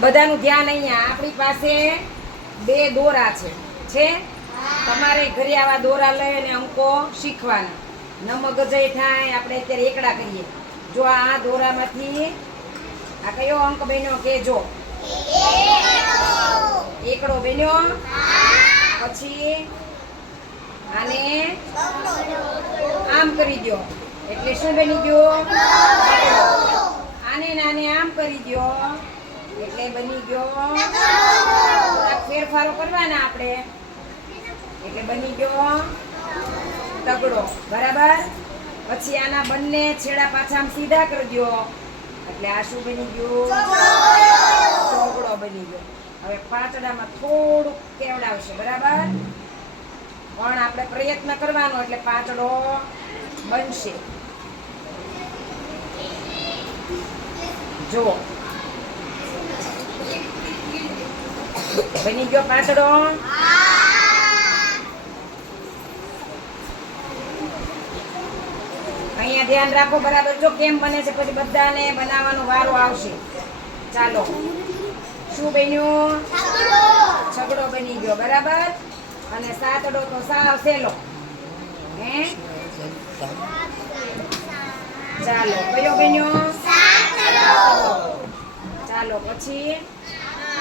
બધાનું ધ્યાન અહીંયા. આપણી પાસે બે દોરા છે. છે? તમારે ઘરે આવા દોરા લઈને અંકો શીખવાના. ન મગજય થાય, આપણે અત્યારે એકડા કરીએ. જો આ દોરામાંથી આ કયો અંક બન્યો કે જો? એકડો બન્યો. પછી આને આમ કરી દો એટલે શું બની ગયું આને ને આને આમ કરી દો બની ગયો. ફેરફારો કરવાના આપણે. એટલે બની ગયો તગડો. બરાબર? પછી આના બંને છેડા પાછા આમ સીધા કરી દો એટલે આ શું બની ગયું? ચોગડો બની ગયો. હવે પાતળામાં થોડુંક કેવડાવશે. બરાબર? પણ આપણે પ્રયત્ન કરવાનો એટલે પાતળો બનશે. જો બની ગયો પાતળો અહીંયા ધ્યાન રાખો બરાબર. જો કેમ બને છે પછી બધાને બનાવવાનો વારો આવશે. ચાલો. શું બન્યું? છગડો બની ગયો બરાબર? અને સાતડો તો સાવ સેલો. હે? ચાલો. કયો બન્યો? ચાલો પછી?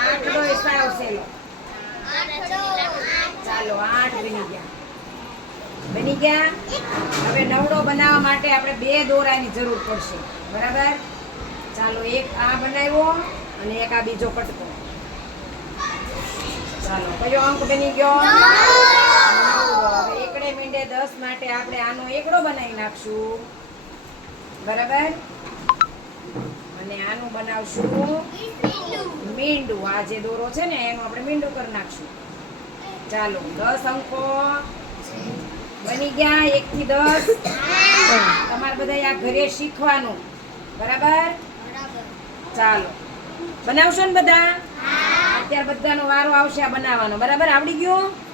સાવ સેલો ચાલો આઠ બની ગયા. બની ગયા? હવે નવડો બનાવવા માટે આપણે બે દોરાની જરૂર પડશે. બરાબર? ચાલો એક આ બનાવ્યો અને એક આ બીજો કટકો. ચાલો કયો અંક બની ગયો? હવે એકડે મીંડે દસ માટે આપણે આનો એકડો બનાવી નાખશું. બરાબર? અને આનું બનાવશું મીંડું. આ જે દોરો છે ને એનું આપણે મીંડું કરી નાખશું. ચાલો દસ અંકો. બની ગયા એક થી દસ. તમારે બધા આ ઘરે શીખવાનું. બરાબર? ચાલો. બનાવશો ને બધા? અત્યારે બધાનો વારો આવશે આ બનાવવાનો. બરાબર? આવડી ગયું?